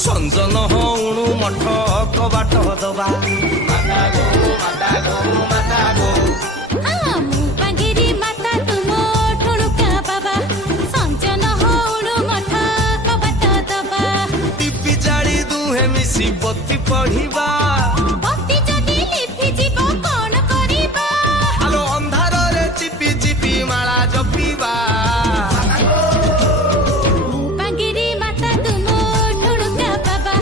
ସଞ୍ଜନ ହଉଣୁ ମଠ କବାଟ ଦବା ମାତା ଗୋ ମାତା ଗୋ ମାତା ଗୋ ମୁଁ ପାଙ୍ଗିରି ମାତା ତୁମ ଠୁଣୁକା ବାବା ସଞ୍ଜନ ହଉଣୁ ମଠ କବାଟ ଦବା ଟିପି ଜାଳି ଦୁହେଁ ମିଶି ପତି ପଢିବା ପତି ଯଦି ଲିଭିଯିବ କଣ କରିବା ଆଲୋ ଅନ୍ଧାରରେ ଚିପି ଚିପି ମାଳା ଜପିବା ମୁଁ ପାଙ୍ଗିରି ମାତା ତୁମ ଠୁଣୁକା ବାବା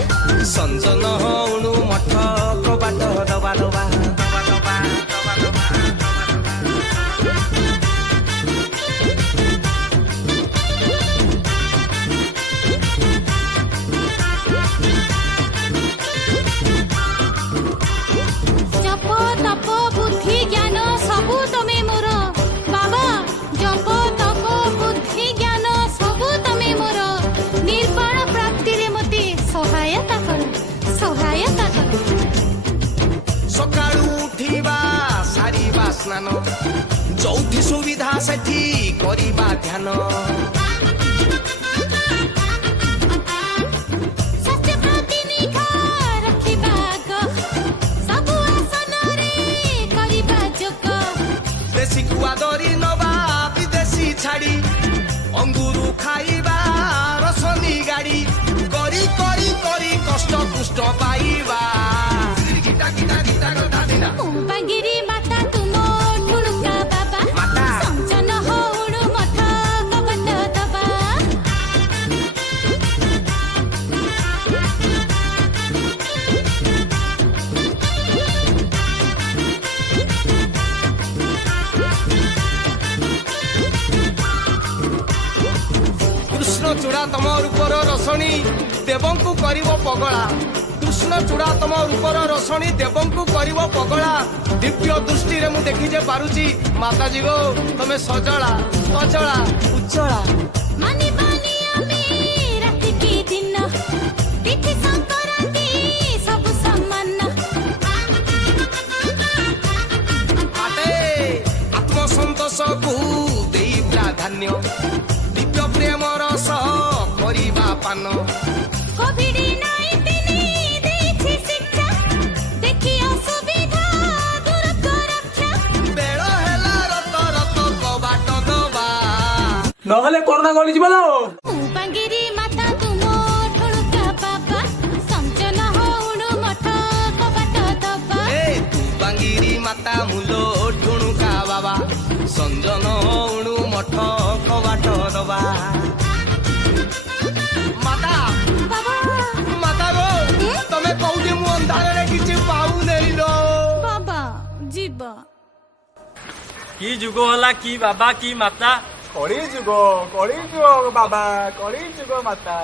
ସଞ୍ଜନ ହଉଣୁ ମଠ କବାଟ ଦବା ଦବା ଜପ ତପ ବୁଦ୍ଧି ଜ୍ଞାନ ସବୁ ତମେ ମୋର ବାବା ଜପ ତପ ବୁଦ୍ଧି ଜ୍ଞାନ ସବୁ ତମେ ମୋର ନିର୍ବାଣ ପ୍ରାପ୍ତିରେ ମତେ ସହାୟତା କର ସକାଳୁ ଉଠିବା ସାରିବା ସ୍ନାନ ଯୋଉଠି ସୁବିଧା ସେଠି କରିବା ଧ୍ୟାନ ସ୍ୱାସ୍ଥ୍ୟ ପ୍ରତି ନିଘା ରଖିବା ଆଗ ସବୁ ଆସନରେ କରିବା ଯୋଗ ଦେଶୀକୁ ଆଦରି ନବା ବିଦେଶୀ ଛାଡ଼ି ଅଙ୍ଗୁରୁ ଖାଇବା ରସନି ଗାଡ଼ି କରି କରି କରି କଷ୍ଟ କୁଷ୍ଟ ପାଇବା ମୁଁ ପାଙ୍ଗିରି ମାତା ତୁମ ଠୁଣୁକା ବାବା ମାତା। ସଞ୍ଜନ ହଉଣୁ ମଠ କବାଟ ଦବା କୃଷ୍ଣ ଚୂଡ଼ା ତମ ରୂପର ରସଣୀ ଦେବଙ୍କୁ କରିବ ପଗଳା କୃଷ୍ଣ ଚୂଡ଼ା ତମ ରୂପର ରସଣୀ ଦେବଙ୍କୁ କରିବ ପଗଳା ଦିବ୍ୟ ଦୃଷ୍ଟିରେ ମୁଁ ଦେଖି ଯେ ପାରୁଛି ମାତାଜୀ ଗୋ ତମେ ସଜଳା ଅଜଳା ଉଜ୍ଜଳା ମାନିବାନି ଆମେ ରାତି କି ଦିନ ତିଥି ସଂକ୍ରାନ୍ତି ସବୁ ସମାନ ଆଟେ ଆତ୍ମସନ୍ତୋଷକୁ ଦେଇ ପ୍ରାଧାନ୍ୟ ଦିବ୍ୟ ପ୍ରେମ ରସ କରିବା ପାନ କୋଭିଡ-19 ଦେଇଛି ଶିକ୍ଷା ଦେଖି ଅସୁବିଧା ଦୂରତ୍ୱ ରକ୍ଷା ବେଳ ହେଲା ରତ ରତ କବାଟ ଦବା ନହେଲେ କରୋନା ଗଳିଯିବ ଲୋ। ମୁଁ ପାଙ୍ଗିରି ମାତା ତୁମ ଠୁଣୁକା ବାବା ସଞ୍ଜନ ହଉଣୁ ମଠ କବାଟ ଦବା ଏ ତୁ ବାଙ୍ଗିରି ମାତା ମୂଲ ଠୁଣୁକା ବାବା ସଞ୍ଜନ ହଉଣୁ ମଠ କବାଟ ଦବା ମାତା ବାବା ମାତା ଗୋ ତମେ କହୁଛି ମୁଁ ଅନ୍ଧାରରେ କିଛି ପାଉନେଇ ଲୋ ବାବା ଯିବ କି ଯୁଗ ହେଲା କି ବାବା କି ମାତା କଳି ଯୁଗ ବାବା କଳି ଯୁଗ ମାତା